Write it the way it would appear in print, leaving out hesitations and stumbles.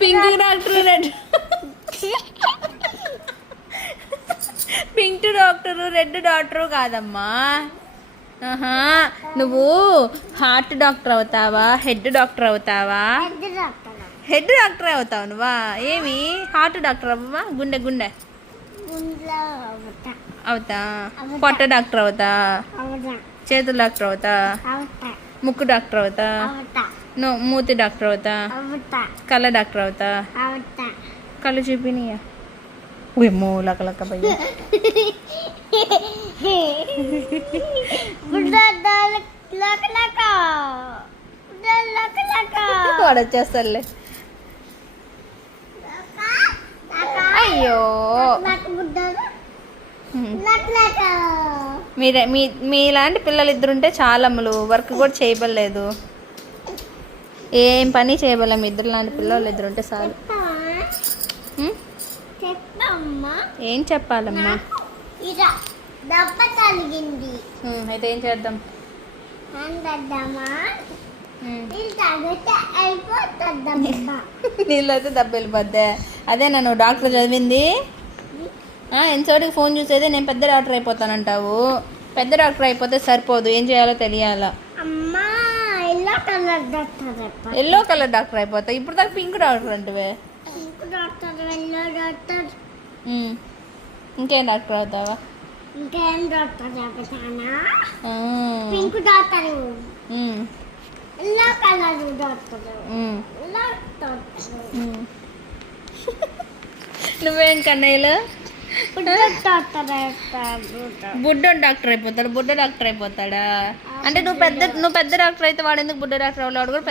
Pink doctor red pink doctor red doctor కాదమ్మా. నువ్వు heart doctor అవుతావా, హెడ్ డాక్టర్ అవుతావా? హెడ్ డాక్టర్ అవుతావు నువ్వా? ఏమి హార్ట్ డాక్టర్ అవ్వవా? గుండె గుండె అవుతా? పొట్ట డాక్టర్ అవుతా? చేతుల డాక్టర్ అవుతా? ముక్కు డాక్టర్ అవుతా? మూతి డాక్టర్ అవుతా? కళ్ళ డాక్టర్ అవుతా? కళ్ళు చూపినియా? ఏమో లక లక భయ్య వాడు వచ్చేస్తాడులే. అయ్యో మీలాంటి పిల్లలు ఇద్దరుంటే చాలా అమ్ములు వర్క్ కూడా చేయబడలేదు, ఏం పని చేయబడలే. మీ ఇద్దరు లాంటి పిల్లలు ఇద్దరుంటే చాలు. ఏం చెప్పాలమ్మా? అయితే ఏం చేద్దాం? నీళ్ళు అయితే దెబ్బ వెళ్ళిపోద్దా? అదే నన్ను డాక్టర్ చదివింది. ఎంతోటికి ఫోన్ చూసేదే నేను పెద్ద డాక్టర్ అయిపోతానంటావు. పెద్ద డాక్టర్ అయిపోతే సరిపోదు, ఏం చేయాలో తెలియాలా? ఎల్లో కలర్ డాక్టర్ అయిపోతావు. ఇప్పుడు దాకా పింక్ డాక్టర్ అంటువే. ఇంకేం డాక్టర్ అవుతావా? ఇంకేం డాక్టర్ చెప్తానా? Pink doctor, yellow colour doctor, నువ్వేం కన్నయ్యలు? బుడ్డ డాక్టర్ అయిపోతాడు. బుడ్డ డాక్టర్ అయిపోతాడా? అంటే నువ్వు పెద్ద డాక్టర్ అయితే వాడు ఎందుకు బుడ్డ డాక్టర్ అవ్వాలి? వాడు కూడా